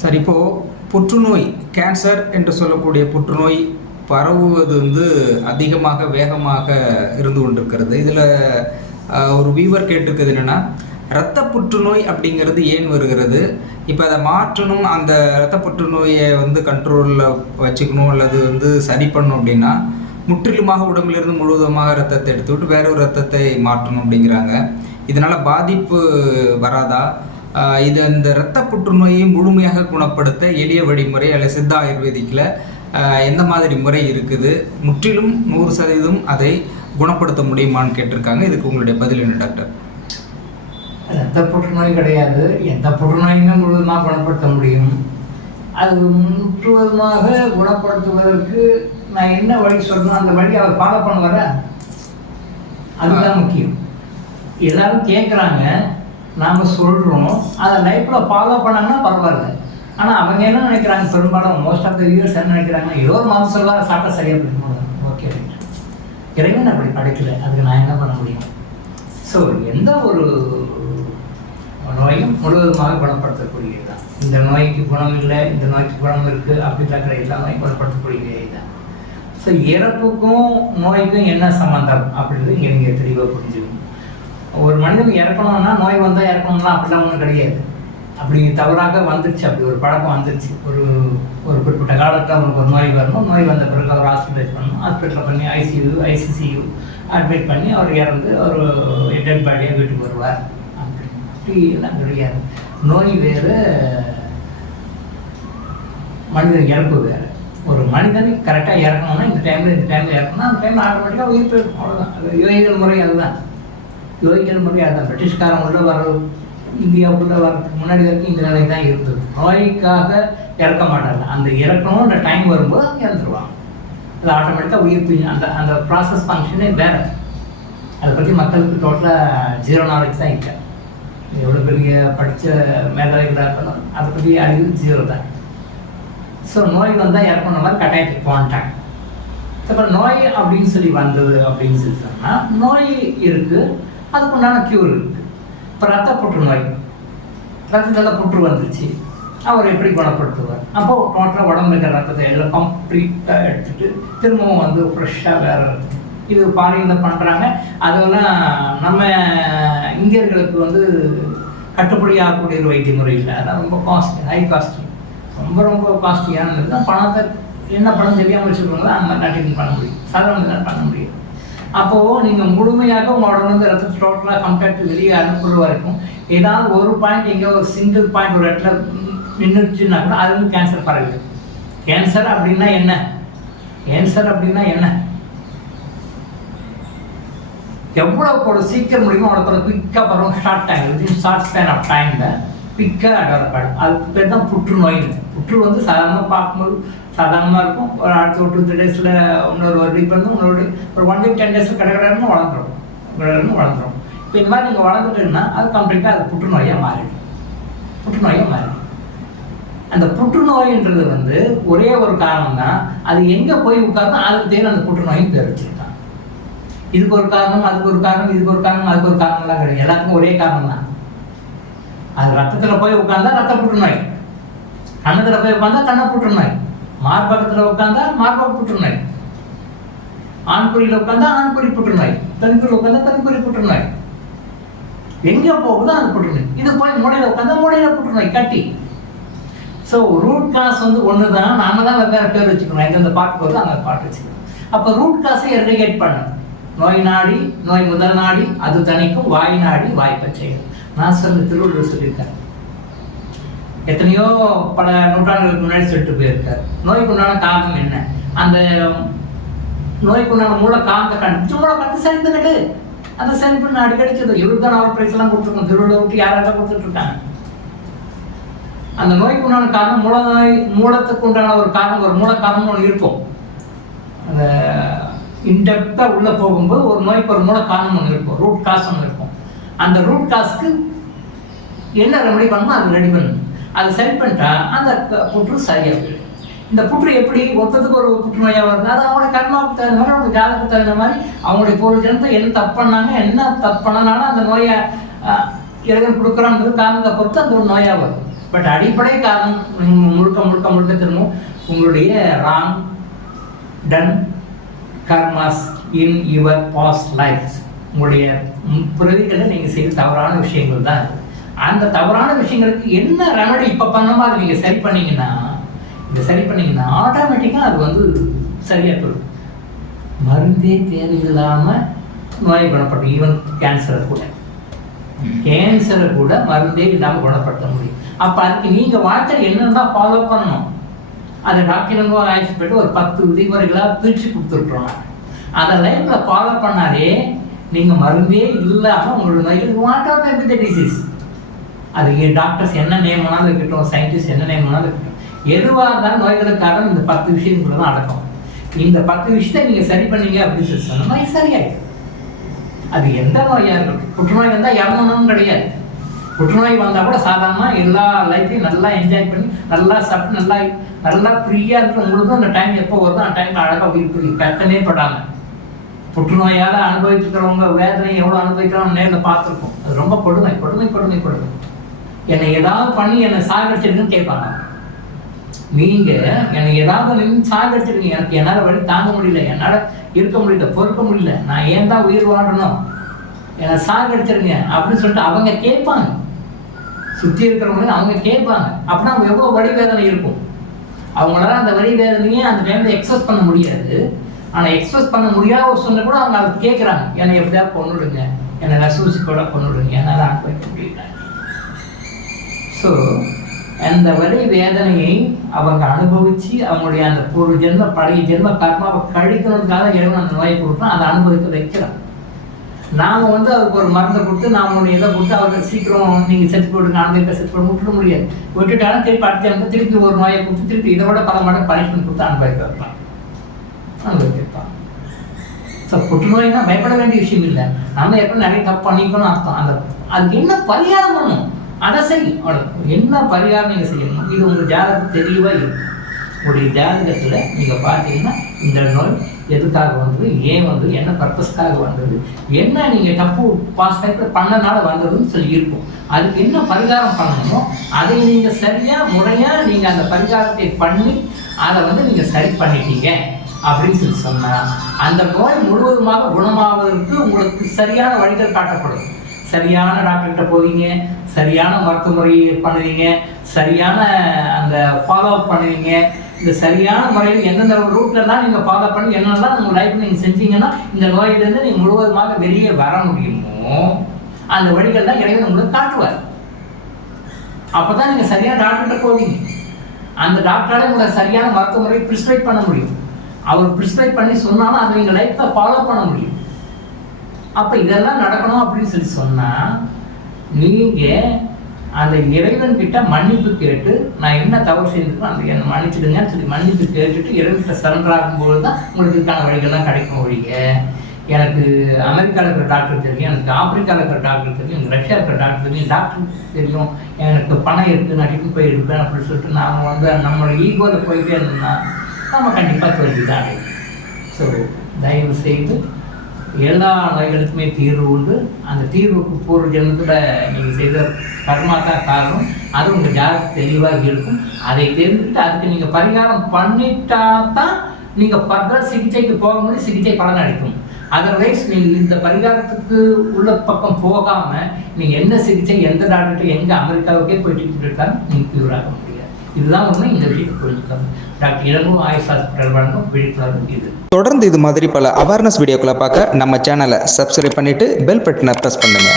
Sir, இப்போது புற்றுநோய் cancer என்று சொல்லக்கூடிய புற்றுநோய் பரவுவது அதிகமாக வேகமாக இருந்து கொண்டிருக்கிறது. இதில் ஒரு வீவர் கேட்டிருக்கிறது என்னென்னா, இரத்த புற்றுநோய் அப்படிங்கிறது ஏன் வருகிறது, இப்போ அதை மாற்றணும், அந்த இரத்த புற்றுநோயை கண்ட்ரோலில் வச்சுக்கணும் அல்லது சரி பண்ணணும் அப்படின்னா முற்றிலுமாக உடம்பிலிருந்து முழுவதுமாக ரத்தத்தை எடுத்துவிட்டு வேற ஒரு ரத்தத்தை மாற்றணும் அப்படிங்கிறாங்க. இதனால் பாதிப்பு வராதா? இந்த இரத்த புற்றுநோயை முழுமையாக குணப்படுத்த எளிய வழிமுறை அல்ல சித்தா ஆயுர்வேதிக்கில் எந்த மாதிரி முறை இருக்குது, முற்றிலும் 100% அதை குணப்படுத்த முடியுமான்னு கேட்டிருக்காங்க. இதுக்கு உங்களுடைய பதில் என்ன டாக்டர்? இரத்த புற்றுநோய் கிடையாது, எந்த புற்றுநோயுமே முழுவதுமாக குணப்படுத்த முடியும். அது முற்றுவதுமாக குணப்படுத்துவதற்கு நான் என்ன வழி சொல்கிறேன், அந்த வழி அவர் ஃபாலோ பண்ணுவார, அதுதான் முக்கியம். எல்லாரும் கேட்குறாங்க, நாம் சொல்கிறோம், அதை லைஃப்பில் ஃபாலோ பண்ணாங்கன்னா பரவாயில்ல. ஆனால் அவங்க என்ன நினைக்கிறாங்க, பெரும்பாலும் மோஸ்ட் ஆஃப் த வியூவர்ஸ் என்ன நினைக்கிறாங்கன்னா, ஏதோ ஒரு மாதம் சொல்வார் சாப்பிட்டா சரியாக போயிடும். ஓகே, இறைவன் அப்படி படைக்கல, அதுக்கு நான் என்ன பண்ண முடியும்? ஸோ எந்த ஒரு நோயும் முழுவதுமாக குணப்படுத்தக்கூடியது தான். இந்த நோய்க்கு குணம் இல்லை, இந்த நோய்க்கு குணம் இருக்குது அப்படி தக்கிற எல்லா நோயும் குணப்படுத்தக்கூடியது தான். ஸோ இறப்புக்கும் நோய்க்கும் என்ன சம்மந்தம் அப்படின்றது இங்கே நீங்கள் தெளிவாக புரிஞ்சுக்கணும். ஒரு மனிதன் இறக்கணும்னா நோய் வந்தால் இறக்கணும்னா அப்படிலாம் ஒன்றும் கிடையாது. அப்படி தவறாக வந்துடுச்சு, அப்படி ஒரு பழக்கம் வந்துடுச்சு. ஒரு குறிப்பிட்ட காலத்தில் அவனுக்கு ஒரு நோய் வரணும், நோய் வந்த பிறகு அவர் ஹாஸ்பிட்டலைஸ் பண்ணணும், ஹாஸ்பிட்டலில் பண்ணி ஐசிசியூ அட்மிட் பண்ணி அவர் இறந்து ஒரு டெட் பாடியாக வீட்டுக்கு வருவார். அப்படிலாம் கிடையாது. நோய் வேறு, மனிதன் இறப்பு வேறு. ஒரு மனிதன் கரெக்டாக இறக்கணும்னா இந்த டைமில் இறக்கணும்னா அந்த டைமில் ஆட்டோமேட்டிக்காக உயிர் போயிடும், அவ்வளோதான். அது யோகிகள் முறை அதுதான், யோகிகள் முறை அதுதான். பிரிட்டிஷ்காரன் உள்ள வர, இந்தியாவுக்குள்ளே வர்றதுக்கு முன்னாடி வரைக்கும் இந்த நிலை தான் இருந்தது. நோய்க்காக இறக்க மாட்டாங்க, அந்த இறக்கணுன்ற டைம் வரும்போது அவங்க இறந்துருவாங்க. அது ஆட்டோமேட்டிக்காக உயிர் அந்த அந்த ப்ராசஸ் ஃபங்க்ஷனே வேறு. அதை பற்றி மக்களுக்கு டோட்டலாக ஜீரோ நாலேஜ் தான் இல்லை. எவ்வளோ பெரிய படித்த மேதாவிகளாக இருந்தாலும் அதை பற்றி அறிவு ஜீரோ தான். ஸோ நோய் வந்தால் இறக்கணும் மாதிரி கட்டாயத்துக்கு போன்ட்டாங்க. அப்புறம் நோய் அப்படின்னு சொல்லி வந்தது அப்படின்னு சொல்லி சொன்னால், நோய் இருக்குது, அதுக்குண்டான க்யூர் இருக்குது. இப்போ ரத்த புற்றுநோய், ரத்தத்தில் புற்று வந்துருச்சு, அவர் எப்படி குணப்படுத்துவார்? அப்போது டோட்டலாக உடம்புல இருக்கிற ரத்தத்தை எல்லாம் கம்ப்ளீட்டாக எடுத்துகிட்டு திரும்பவும் ஃப்ரெஷ்ஷாக வேறு இது பாலியில் பண்ணுறாங்க. அதெல்லாம் நம்ம இந்தியர்களுக்கு கட்டுப்படி ஆகக்கூடிய ஒரு வைத்திய முறை இல்லை. அதெல்லாம் ரொம்ப காஸ்ட்லி, ஹை காஸ்ட்லி, ரொம்ப ரொம்ப காஸ்ட்லியானது தான். பணத்தை என்ன பணம் தெரியாமல் வச்சுருக்கோங்களோ அந்த மாதிரி நாட்டுக்கு பண்ண முடியும், சாதாரண பண்ண முடியும். அப்போது நீங்கள் முழுமையாக உங்களோட ரத்தத்தை டோட்டலாக கம்பேர்ட் வெளியே அனுப்புகிற வரைக்கும் ஏதாவது ஒரு பாயிண்ட், எங்கே ஒரு சிங்கிள் பாயிண்ட் ஒரு இடத்துல நின்றுச்சுன்னா கூட அது கேன்சர் பரவுது. கேன்சர் அப்படின்னா என்ன? கேன்சர் அப்படின்னா என்ன? எவ்வளோ சீக்கிரம் முடியுமோ அவ்வளோ குயிக்காக பரவும், short time, within short span of டைமில் குயிக்காக டெவலப் ஆகிடும். அதுக்கு பேர் தான் புற்றுநோய். புற்று சாதாரணமாக பார்க்கும்போது சாதாரணமாக இருக்கும். ஒரு அடுத்த ஒரு 2-3 டேஸில் இன்னொரு வீக் இன்னொரு ஒரு 1 week 10 days கடற்கடன்னு வளர்ந்துடும். இப்போ இந்த மாதிரி நீங்கள் வளர்ந்துட்டீங்கன்னா அது கம்ப்ளீட்டாக அது புற்றுநோயாக மாறிடும். அந்த புற்றுநோயின்றது ஒரே ஒரு காரணம் தான். அது எங்கே போய் உட்கார்ந்தா அதுக்கு தேவை அந்த புற்றுநோயின் பேர் வச்சுருக்காங்க. இதுக்கு ஒரு காரணம், அதுக்கு ஒரு காரணம், இதுக்கு ஒரு காரணம், அதுக்கு ஒரு காரணம்லாம் கிடையாது. எல்லாத்துக்கும் ஒரே காரணம் தான். அது ரத்தத்தில் போய் உட்கார்ந்தா ரத்த புற்றுநோய், கண்ணத்தில் போய் உட்கார்ந்தா கண்ண புற்றுநோய், மார்பகத்தில் உட்கார்ந்தா மார்பக புற்றுநோய், ஆண்குறியில் உட்கார்ந்தா ஆண்குறி புற்றுநோய், பெண்குறியில் உட்கார்ந்தா பெண்குறி புற்றுநோய். எங்கே போகுதோ அந்த புற்றுநோய். இது போய் மூளையில் உட்கார்ந்தா மூளையில் புற்றுநோய் கட்டி. ஸோ ரூட் காஸ் ஒன்று தான். நாம தான் வெவ்வேறு பேர் வச்சுக்கணும், எந்தெந்த பாட்டு போகுது அந்த பாட்டு வச்சுக்கணும். அப்போ ரூட் காஸை எரிடிகேட் பண்ணணும். நோய் நாடி, நோய் முதல் நாடி, அது தணிக்கும், வாய் நாடி வாய்ப்பச்சைகள். நான் திருவள்ளுவர் சொல்லியிருக்காரு, எத்தனையோ பல நூற்றாண்டுகளுக்கு முன்னாடி சொல்லிட்டு போயிருக்காரு. நோய்க்கு உண்டான காரணம் என்ன, அந்த நோய்க்கு உண்டான மூல காரணத்தை கண்டுபிடிச்சு மூல கண்டு சரி பண்ணிட்டு அந்த சரி பண்ண அடிக்கடி சொல்லுது. இவருக்கு தான் அவர் பிரைஸ் எல்லாம் கொடுத்துருக்கோம், திருவள்ளுவர் விட்டு யாராவது கொடுத்துட்டு இருக்காங்க. அந்த நோய்க்கு உண்டான காரணம் மூலத்துக்கு உண்டான ஒரு காரணம், ஒரு மூல காரணம் ஒன்று இருக்கும். அந்த இன்டெப்த்தாக உள்ளே போகும்போது ஒரு நோய்க்கு ஒரு மூல காரணம் ஒன்று இருக்கும், ரூட் காஸ் ஒன்று இருக்கும். அந்த ரூட் காஸ்க்கு என்ன ரெமெடி பண்ணணுமோ அது ரெடி பண்ணணும். அதை சரி பண்ணிட்டா அந்த புற்று சரியாக போயிடும். இந்த புற்று எப்படி ஒருத்தத்துக்கு ஒரு புற்றுநோயாக வருது, அது அவங்களுடைய கர்மாவுக்கு தகுந்த மாதிரி, அவங்களுடைய ஜாதகத்துக்கு தகுந்த மாதிரி, அவங்களுடைய பொருள் ஜனத்தை என்ன தப்பு பண்ணாங்க, என்ன தப்பு பண்ணனாலும் அந்த நோயை இறைவன் கொடுக்குறான்றது காரணத்தை பொறுத்து அந்த ஒரு நோயாக வரும். பட் அடிப்படை காரணம் முழுக்க முழுக்க முழுக்க திரும்பவும் உங்களுடைய wrong done karmas in your past life. உங்களுடைய பிறவிகளை நீங்கள் செய்த தவறான விஷயங்கள் தான். அந்த தவறான விஷயங்களுக்கு என்ன ரெமடி இப்போ பண்ணமோ அதை நீங்கள் சரி பண்ணீங்கன்னா ஆட்டோமேட்டிக்காக அது வந்து சரியாக போயிடும். மருந்தே தேவையில்லாமல் நோயை குணப்படுத்தும். ஈவன் கேன்சரை கூட மருந்தே இல்லாமல் குணப்படுத்த முடியும். அப்போ அதுக்கு நீங்கள் வாழ்க்கையில் என்னென்னா ஃபாலோ பண்ணணும். அதை டாக்டருங்கோ ஆயிடுச்சு போய்ட்டு ஒரு 10 விதிமுறைகளாக பிரித்து கொடுத்துருக்குறோம். அதை லைஃப்பில் ஃபாலோ பண்ணாலே நீங்கள் மருந்தே இல்லாமல் உங்களோட நோய்கள் வாட் ஆர் த டிசீஸ். அது டாக்டர்ஸ் என்ன நேம் வேணாலும் இருக்கட்டும், சயின்டிஸ்ட் என்ன நேம் வேணாலும் இருக்கட்டும், எதுவாக இருந்தாலும் நோய்களுக்காக இந்த 10 விஷயங்களை தான் அடக்கும். இந்த 10 விஷயத்தை நீங்கள் சரி பண்ணீங்க அப்படின்னு சொல்லி சொன்னால் நோய் சரியாயிடும். அது எந்த நோயாக இருக்கட்டும். புற்றுநோய் வந்தால் இறங்கணும்னு கிடையாது. புற்றுநோய் வந்தால் கூட சாதாரணமாக எல்லா லைஃப்பையும் நல்லா என்ஜாய் பண்ணி நல்லா சாப்பிட்டு நல்லா ஃப்ரீயாக இருக்கிற உங்களுக்கும் அந்த டைம் எப்போ வருதோ அந்த டைம் அழகாக உயிர் புரியும். கஷ்டமே படாமல். புற்றுநோயால் அனுபவிச்சுக்கிறவங்க வேதனை எவ்வளோ அனுபவிக்கிறோம் நேரில் பார்த்துருக்கோம். அது ரொம்ப கொடுமை. என்னை ஏதாவது பண்ணி என்னை சாகடிச்சிருக்குன்னு கேட்பாங்க. நீங்கள் என்னை ஏதாவது நின்று சாகடிச்சிருக்கீங்க, எனக்கு என்னால் வழி தாங்க முடியல, என்னால் இருக்க முடியல, பொறுக்க முடியல, நான் ஏன் தான் உயிர் வாழணும், என்னை சாகடிச்சிருங்க அப்படின்னு சொல்லிட்டு அவங்க கேட்பாங்க. சுற்றி இருக்கிறவங்க அவங்க கேட்பாங்க. அப்படின்னா அவங்க எவ்வளோ வழி வேதனை இருக்கும். அவங்களால அந்த வழி வேதனையே அந்த டைமில் எக்ஸ்பிரஸ் பண்ண முடியாது. ஆனால் எக்ஸ்பிரஸ் பண்ண முடியாத ஒரு சொன்ன கூட அவங்க அதை கேட்குறாங்க. என்னை எப்படியாவது கொண்டுடுங்க, என்னை ரசூசி கூட கொண்டுடுங்க, என்னால் அனுபவிக்க முடியல. ஸோ அந்த வழி வேதனையை அவங்க அனுபவித்து அவங்களுடைய அந்த பழைய ஜென்ம கர்மாவை கழிக்கிறதுக்காக இறைவன் அந்த நோயை கொடுத்தோம், அதை அனுபவிக்க வைக்கிறோம். நாம் வந்து அவருக்கு ஒரு மருந்தை கொடுத்து நாம் இதை கொடுத்து அவருக்கு சீக்கிரம் நீங்கள் செத்து போடுங்க, அனுபவிக்க செத்து போட விட்டுட முடியாது. விட்டுட்டாலும் திருப்பி அடுத்த திருப்பி ஒரு நோயை கொடுத்து திருப்பி இதை விட பல மடங்கு பனிஷ்மெண்ட் கொடுத்து அனுபவிக்க வைப்பான். ஸோ புற்றுநோய்னா பயப்பட வேண்டிய விஷயம் இல்லை. நம்ம எப்போ நிறைய தப்பு பண்ணிக்கணும்னு அர்த்தம். அதுக்கு என்ன பரிகாரம் பண்ணணும் அதை சரி. என்ன பரிகாரம் நீங்கள் செய்யணும், இது உங்கள் ஜாதகம் தெளிவாக இருக்கும். உங்களுடைய ஜாதகத்தில் நீங்கள் பார்த்தீங்கன்னா இந்த நோய் எதுக்காக வந்தது, ஏன் வந்தது, என்ன பர்பஸ்க்காக வந்தது, என்ன நீங்கள் தப்பு பாஸ்ட் டைப்பில் பண்ணனால வந்ததுன்னு சொல்லி இருக்கும். அதுக்கு என்ன பரிகாரம் பண்ணணுமோ அதை நீங்கள் சரியாக முறையாக நீங்கள் அந்த பரிகாரத்தை பண்ணி அதை வந்து நீங்கள் சரி பண்ணிட்டீங்க அப்படின்னு சொல்லி சொன்னால் அந்த நோய் முழுவதுமாக குணமாவதற்கு உங்களுக்கு சரியான வழிகள் காட்டப்படும். சரியான டாக்டர்கிட்ட போவீங்க, சரியான மருத்துவ முறை பண்ணுவீங்க, சரியான அந்த ஃபாலோ அப் பண்ணுவீங்க. இந்த சரியான முறையில் எந்தெந்த ரூட்லலாம் நீங்கள் ஃபாலோ பண்ணி என்னெல்லாம் உங்கள் லைஃப்பில் நீங்கள் செஞ்சீங்கன்னா இந்த நோயிலேருந்து நீங்கள் முழுவதுமாக வெளியே வர முடியுமோ அந்த வழிகள்லாம் இறைவன் உங்களுக்கு காட்டுவார். அப்போ தான் நீங்கள் சரியான டாக்டர்கிட்ட போவீங்க. அந்த டாக்டரால் உங்களை சரியான மருத்துவ முறையை ப்ரிஸ்கிரைப் பண்ண முடியும். அவர் ப்ரிஸ்கிரைப் பண்ணி சொன்னாலும் அதை நீங்கள் லைஃப்பில் ஃபாலோ பண்ண முடியும். அப்போ இதெல்லாம் நடக்கணும் அப்படின்னு சொல்லி சொன்னால் நீங்கள் அந்த இறைவன்கிட்ட மன்னிப்பு கேட்டு நான் என்ன தவறு செய்திருக்கோம் அந்த என்னை மன்னிச்சிடுங்கன்னு சொல்லி மன்னிப்பு கேட்டுட்டு இறைவன்கிட்ட சரண்டர் ஆகும்போது தான் உங்களுக்கு இதுக்கான வழிகள்லாம் கிடைக்கும். ஒழிய எனக்கு அமெரிக்காவில் இருக்கிற டாக்டர் தெரியும், எனக்கு ஆப்பிரிக்காவில் இருக்கிற டாக்டர் தெரியும், எனக்கு ரஷ்யா இருக்கிற டாக்டர் தெரியும், டாக்டர் தெரியும், எனக்கு பணம் இருக்குது நான் டிக்கெட் போய் எடுப்பேன் அப்படின்னு சொல்லிட்டு நாம் வந்து நம்மளோட ஈகோவில் போயிட்டே இருந்தோம்னா நம்ம கண்டிப்பாக தோல்வி தான் அடையும். ஸோ தயவு செய்து எல்லா நோய்களுக்குமே தீர்வு உண்டு. அந்த தீர்வுக்கு பூர்வ ஜென்மத்தில் நீங்கள் செய்த கர்மா தான் காரணம். அது உங்கள் ஜாதகம் தெளிவாக இருக்கும். அதை தெரிஞ்சுக்கிட்டு அதுக்கு நீங்கள் பரிகாரம் பண்ணிட்டா தான் நீங்கள் ஃபர்தர் சிகிச்சைக்கு போக முடியும், சிகிச்சை பலன் அளிக்கும். அதர்வைஸ் நீங்கள் இந்த பரிகாரத்துக்கு உள்ள பக்கம் போகாமல் நீங்கள் எந்த சிகிச்சை எந்த டாக்டர்கிட்ட எங்கே அமெரிக்காவுக்கே போயிட்டு இருக்காங்க நீங்கள் க்யூர் ஆக முடியாது. இதுதான் ஒன்று இந்த விஷயத்தை புரிஞ்சுக்காங்க. டாக்டர் இளங்கோ ஆயுஷ் ஹாஸ்பிட்டல் வழங்கும் விழிப்புணர்வு இது. தொடர்ந்து இது மாதிரி பல அவேர்னஸ் வீடியோக்களை பார்க்க நம்ம சேனலை சப்ஸ்கிரைப் பண்ணிட்டு பெல் பட்டனை ப்ரெஸ் பண்ணுங்க.